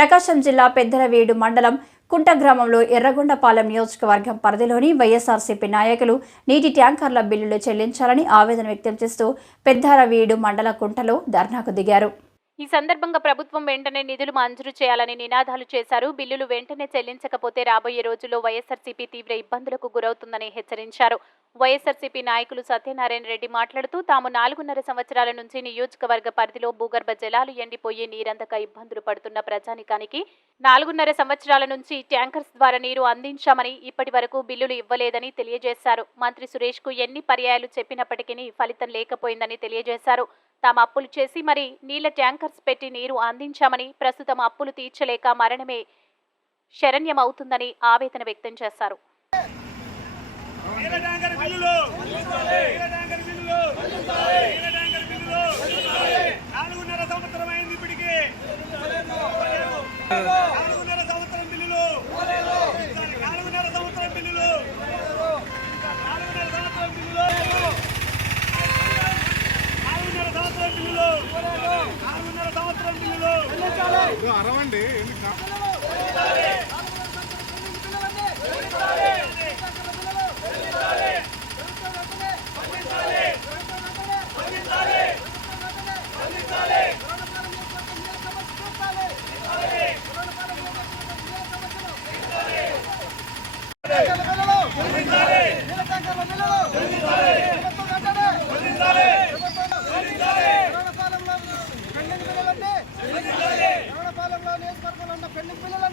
ప్రకాశం జిల్లా పెద్దరవీడు మండలం కుంట గ్రామంలో ఎర్రగొండపాలెం నియోజకవర్గం పరిధిలోని వైఎస్ఆర్సీపీ నాయకులు నీటి ట్యాంకర్ల బిల్లులు చెల్లించాలని ఆవేదన వ్యక్తం చేస్తూ పెద్దరవీడు మండల కుంటలో ధర్నాకు దిగారు. ఈ సందర్భంగా ప్రభుత్వం వెంటనే నిధులు మంజూరు చేయాలని నినాదాలు చేశారు. బిల్లులు వెంటనే చెల్లించకపోతే రాబోయే రోజుల్లో వైఎస్ఆర్సీపీ తీవ్ర ఇబ్బందులకు గురవుతుందని హెచ్చరించారు. వైఎస్ఆర్సీపీ నాయకులు సత్యనారాయణ రెడ్డి మాట్లాడుతూ తాము నాలుగున్నర సంవత్సరాల నుంచి నియోజకవర్గ పరిధిలో భూగర్భ జలాలు ఎండిపోయి నీరందక ఇబ్బందులు పడుతున్న ప్రజానికానికి నాలుగున్నర సంవత్సరాల నుంచి ట్యాంకర్స్ ద్వారా నీరు అందించామని ఇప్పటి వరకు బిల్లులు ఇవ్వలేదని తెలియజేశారు. మంత్రి సురేష్కు ఎన్ని పర్యాయాలు చెప్పినప్పటికీ ఫలితం లేకపోయిందని తెలియజేశారు. తాము అప్పులు చేసి మరి నీళ్ళ ట్యాంకర్స్ పెట్టి నీరు అందించామని ప్రస్తుతం అప్పులు తీర్చలేక మరణమే శరణ్యమవుతుందని ఆవేదన వ్యక్తం చేశారు. నాలుగున్నర సంవత్సరం అయింది ఇప్పటికి. నాలుగున్నర సంవత్సరం బిల్లులు. నాలుగున్నర సంవత్సరం బిల్లులు. నాలుగున్నర సంవత్సరం బిల్లులు. నాలుగున్నర సంవత్సరం బిల్లులు. నాలుగున్నర సంవత్సరం బిల్లులు. అరవండి పెళ్ళి పిల్లలు